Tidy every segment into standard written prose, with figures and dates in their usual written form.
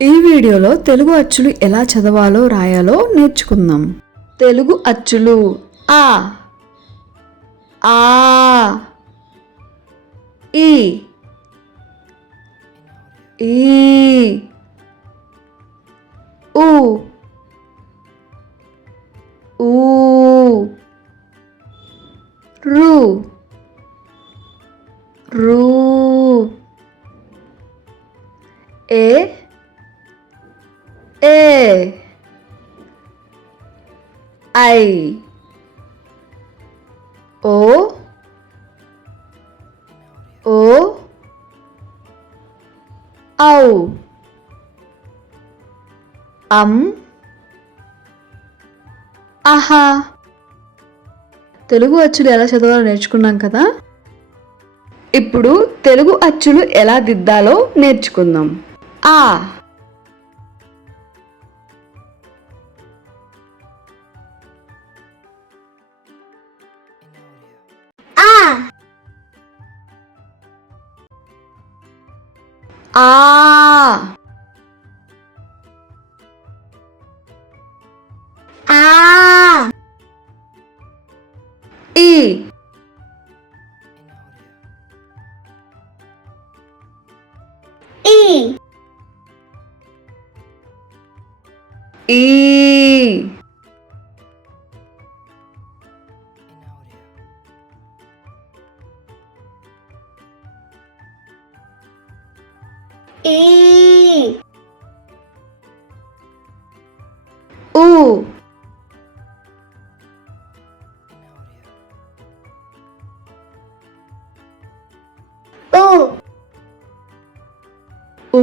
ఈ వీడియోలో తెలుగు అచ్చులు ఎలా చదవాలో రాయాలో నేర్చుకుందాం. తెలుగు అచ్చులు ఆ ఆ ఈ ఈ ఊ ఊ రు రు ఏ ఏ ఐ ఓ ఓ ఔ ఆహా. తెలుగు అచ్చులు ఎలా చదవాలో నేర్చుకున్నాం కదా. ఇప్పుడు తెలుగు అచ్చులు ఎలా దిద్దాలో నేర్చుకుందాం. ఆ ఆ ఆ ఈ ఈ ఊ ఊ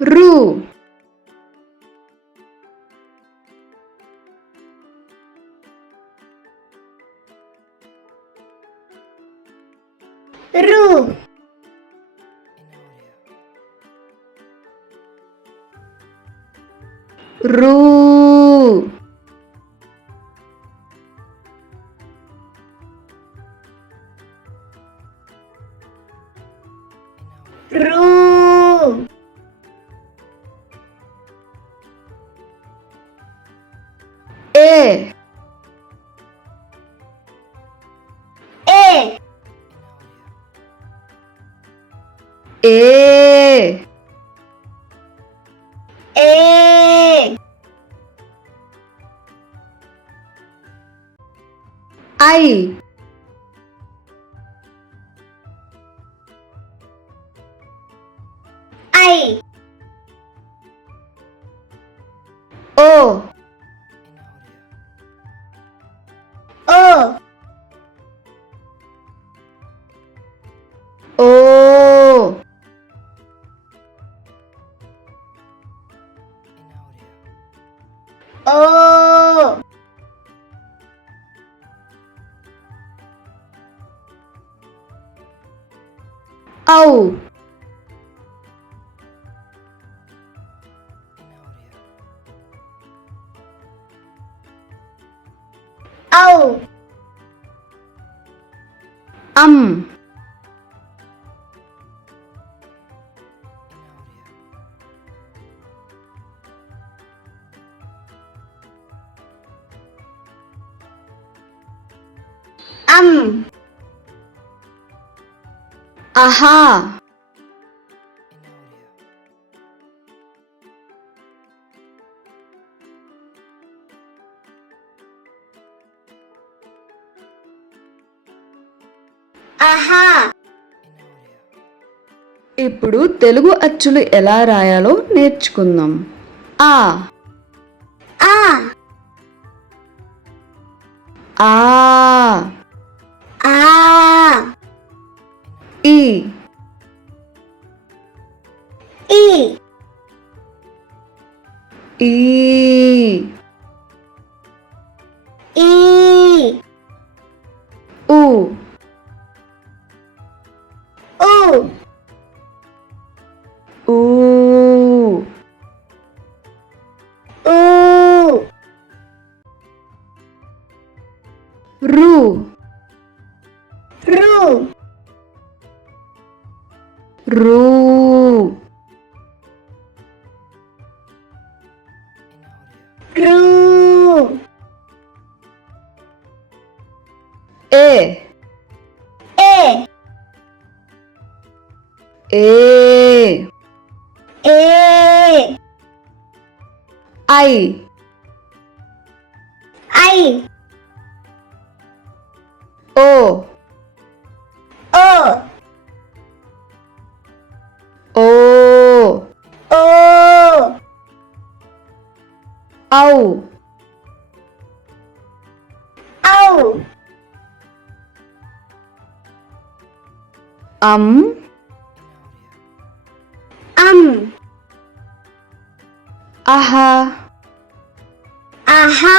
రు రు రు ఏ ఏ ఐ ఓ ఓ ఔ అం ఆహా. ఇప్పుడు తెలుగు అచ్చులు ఎలా రాయాలో నేర్చుకుందాం. ఆ ఆ ఈ ఈ ఊ రు రు ఏ ఏ ఏ ఏ ఐ ఐ ఓ ఓ ఓ ఓ ఔ ఔ అం అం అహా ఆహా